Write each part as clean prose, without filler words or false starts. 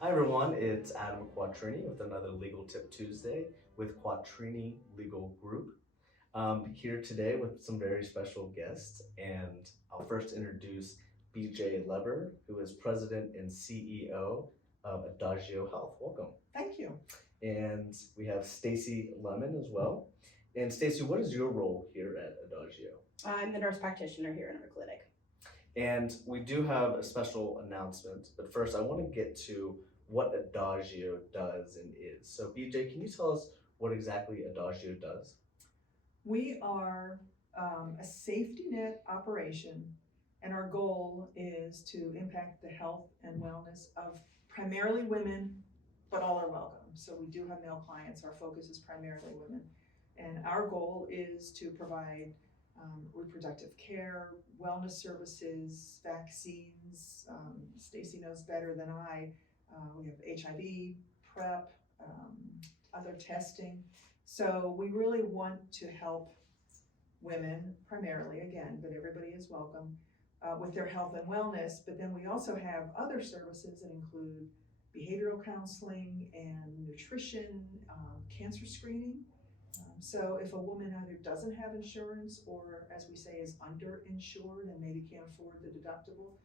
Hi everyone, it's Adam Quatrini with another Legal Tip Tuesday with Quatrini Legal Group. Here today with some very special guests, and I'll first introduce BJ Lever, who is President and CEO of Adagio Health. Welcome. Thank you. And we have Stacy Lemon as well. And Stacy, what is your role here at Adagio? I'm the nurse practitioner here in our clinic. And we do have a special announcement, but first I want to get to what Adagio does and is. So BJ, can you tell us what exactly Adagio does? We are a safety net operation, and our goal is to impact the health and wellness of primarily women, but all are welcome. So we do have male clients. Our focus is primarily women. And our goal is to provide reproductive care, wellness services, vaccines. Stacy knows better than I. We have HIV, PrEP, other testing. So we really want to help women primarily, again, but everybody is welcome, with their health and wellness. But then we also have other services that include behavioral counseling and nutrition, cancer screening. So if a woman either doesn't have insurance or, as we say, is underinsured and maybe can't afford the deductible,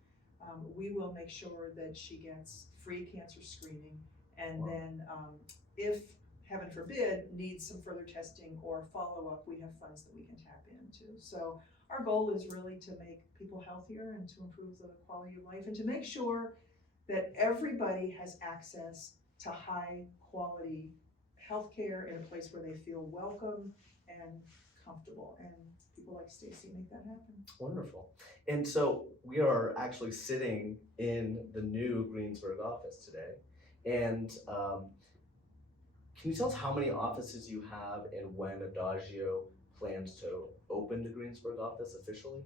we will make sure that she gets free cancer screening. And Wow. then if, heaven forbid, needs some further testing or follow-up, we have funds that we can tap into. So our goal is really to make people healthier and to improve the quality of life and to make sure that everybody has access to high quality healthcare in a place where they feel welcome and comfortable. And people like Stacy make that happen. Wonderful. And so we are actually sitting in the new Greensburg office today. And can you tell us how many offices you have and when Adagio plans to open the Greensburg office officially?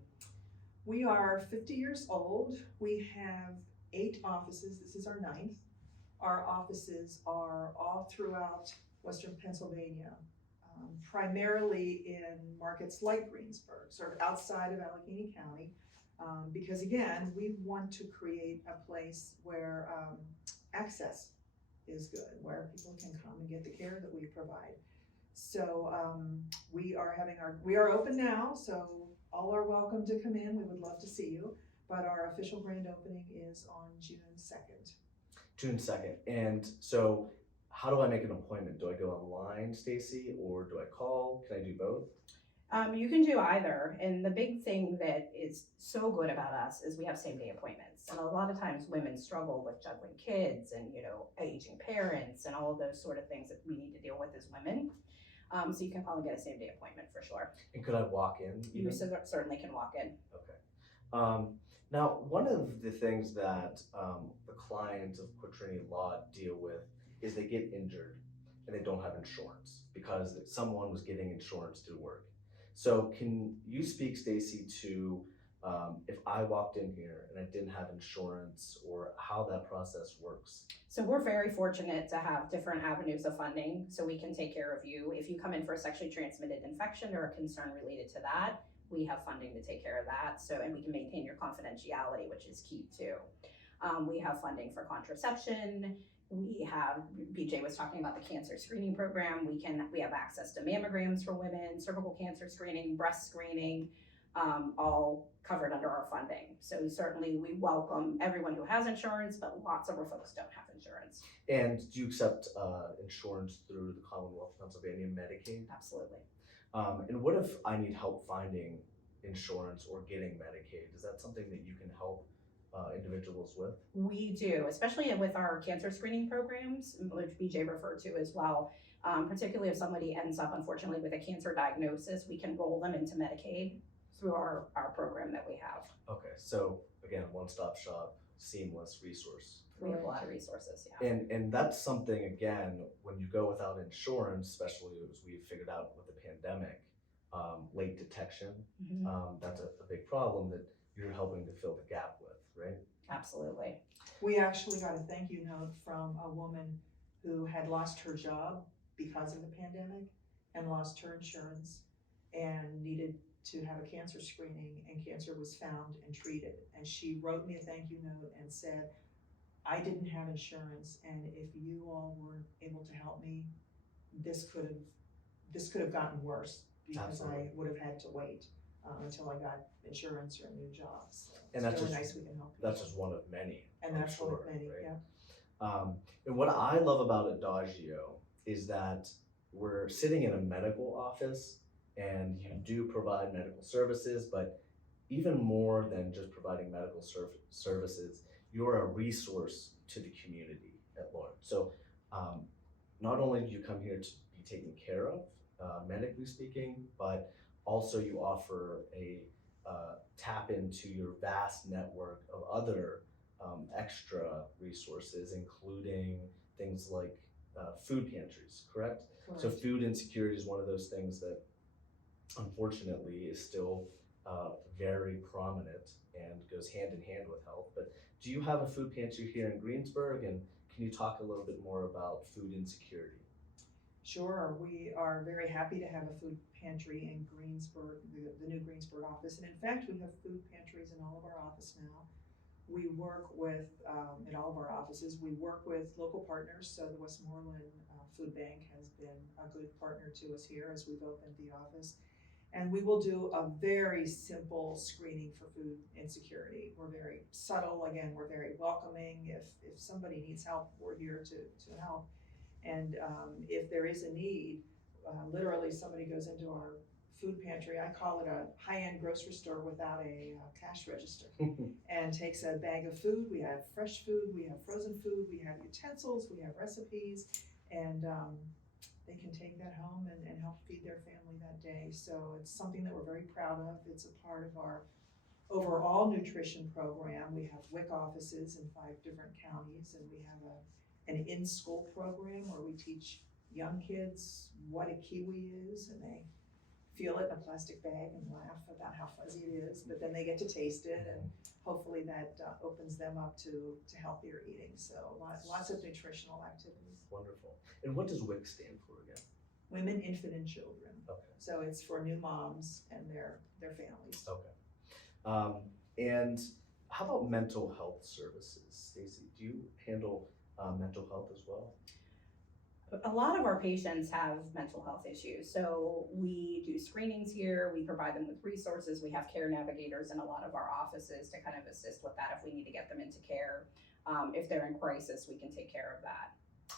We are 50 years old. We have 8 offices. This is our 9th. Our offices are all throughout Western Pennsylvania, primarily in markets like Greensburg, sort of outside of Allegheny County, because again, we want to create a place where access is good, where people can come and get the care that we provide. So we are open now, so all are welcome to come in. We would love to see you, but our official grand opening is on June 2nd. June 2nd. And so how do I make an appointment? Do I go online, Stacy, or do I call? Can I do both? You can do either. And the big thing that is so good about us is we have same day appointments. And a lot of times women struggle with juggling kids and, aging parents and all of those sort of things that we need to deal with as women. So you can probably get a same day appointment for sure. And could I walk in? You certainly can walk in. Okay. Now, one of the things that the clients of Quatrini Law deal with is they get injured and they don't have insurance because someone was getting insurance through work. So can you speak, Stacy, to if I walked in here and I didn't have insurance or how that process works? So we're very fortunate to have different avenues of funding so we can take care of you. If you come in for a sexually transmitted infection or a concern related to that, we have funding to take care of that. So, and we can maintain your confidentiality, which is key too. We have funding for contraception. We have, BJ was talking about the cancer screening program. We have access to mammograms for women, cervical cancer screening, breast screening, all covered under our funding. So we welcome everyone who has insurance, but lots of our folks don't have insurance. And do you accept insurance through the Commonwealth of Pennsylvania Medicaid? Absolutely. And what if I need help finding insurance or getting Medicaid? Is that something that you can help individuals with? We do, especially with our cancer screening programs, which BJ referred to as well. Particularly if somebody ends up, unfortunately, with a cancer diagnosis, we can roll them into Medicaid through our program that we have. Okay, so again, one-stop shop, seamless resource. We have a lot of resources, yeah. And that's something, again, when you go without insurance, especially as we figured out with the pandemic, late detection, that's a big problem that you're helping to fill the gap with, right? Absolutely. We actually got a thank you note from a woman who had lost her job because of the pandemic and lost her insurance and needed to have a cancer screening, and cancer was found and treated. And she wrote me a thank you note and said, I didn't have insurance, and if you all weren't able to help me, this could have gotten worse, because I Absolutely. would have had to wait until I got insurance or a new job. So And it's that's really just- nice we can help you. That's just one of many. And I'm that's one of sure, many, right? yeah. And what I love about Adagio is that we're sitting in a medical office and you do provide medical services, but even more than just providing medical services, you're a resource to the community at large. So not only do you come here to be taken care of, medically speaking, but also you offer a tap into your vast network of other extra resources, including things like food pantries, correct? So Correct. food insecurity is one of those things that unfortunately is still very prominent and goes hand in hand with health. But do you have a food pantry here in Greensburg, and can you talk a little bit more about food insecurity? Sure, we are very happy to have a food pantry in Greensburg, the new Greensburg office. And in fact, we have food pantries in all of our office now. We work with, in all of our offices, we work with local partners. So the Westmoreland Food Bank has been a good partner to us here as we've opened the office. And we will do a very simple screening for food insecurity. We're very subtle, again, we're very welcoming. If somebody needs help, we're here to help. And if there is a need, literally somebody goes into our food pantry, I call it a high-end grocery store without a cash register, and takes a bag of food. We have fresh food, we have frozen food, we have utensils, we have recipes, and they can take that home and help feed their family that day. So it's something that we're very proud of. It's a part of our overall nutrition program. We have WIC offices in 5 different counties, and we have an in-school program where we teach young kids what a kiwi is, and they feel it in a plastic bag and laugh about how fuzzy it is, but then they get to taste it, and hopefully that opens them up to healthier eating. So lots of nutritional activities. Wonderful. And what does WIC stand for again? Women, infant, and children. Okay. So it's for new moms and their families. Okay. And how about mental health services? Stacy, do you handle mental health as well? A lot of our patients have mental health issues, so we do screenings here, we provide them with resources, we have care navigators in a lot of our offices to kind of assist with that if we need to get them into care. If they're in crisis, we can take care of that.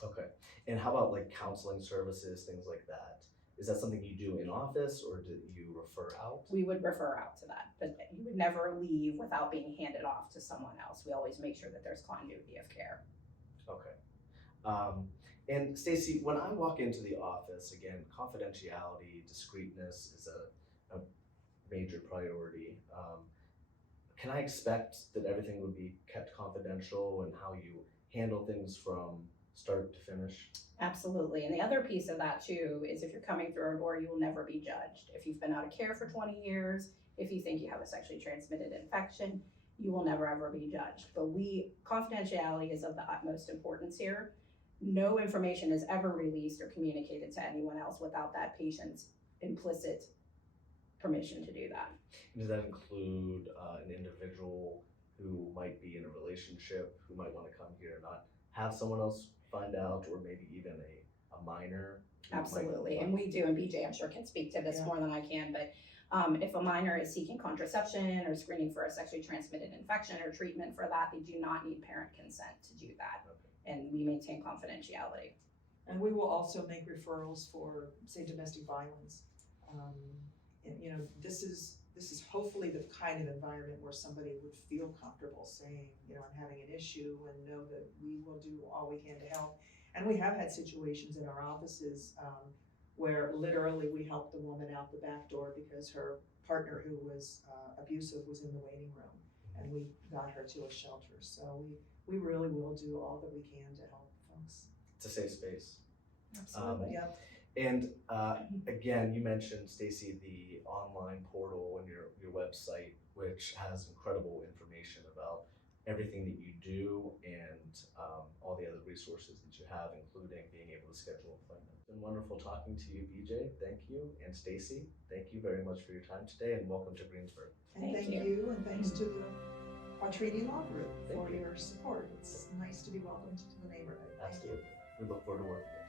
Okay. And how about like counseling services, things like that? Is that something you do in office, or do you refer out? We would refer out to that, but you would never leave without being handed off to someone else. We always make sure that there's continuity of care. Okay. And Stacy, when I walk into the office, again, confidentiality, discreetness is a major priority. Can I expect that everything would be kept confidential, and how you handle things from start to finish? Absolutely. And the other piece of that too is if you're coming through our door, you will never be judged. If you've been out of care for 20 years, if you think you have a sexually transmitted infection, you will never ever be judged. But confidentiality is of the utmost importance here. No information is ever released or communicated to anyone else without that patient's implicit permission to do that. Does that include an individual who might be in a relationship, who might want to come here and not have someone else find out, or maybe even a minor? Absolutely, and we do, and BJ I'm sure can speak to this more than I can, but if a minor is seeking contraception or screening for a sexually transmitted infection or treatment for that, they do not need parent consent to do that. Okay. And we maintain confidentiality. And we will also make referrals for, say, domestic violence. You know, this is hopefully the kind of environment where somebody would feel comfortable saying, you know, I'm having an issue, and know that we will do all we can to help. And we have had situations in our offices where literally we helped the woman out the back door because her partner, who was abusive, was in the waiting room, and we got her to a shelter. So we really will do all that we can to help folks. It's a safe space. Absolutely, yeah. And again, you mentioned, Stacy, the online portal and your website, which has incredible information about everything that you do and all the other resources that you have, including being able to schedule appointments. It's been wonderful talking to you, BJ. Thank you. And Stacy, thank you very much for your time today, and welcome to Greensburg. And thank you, and thanks to the Quatrini Law Group for you. your support. It's nice to Thank you. Absolutely. We look forward to working with you.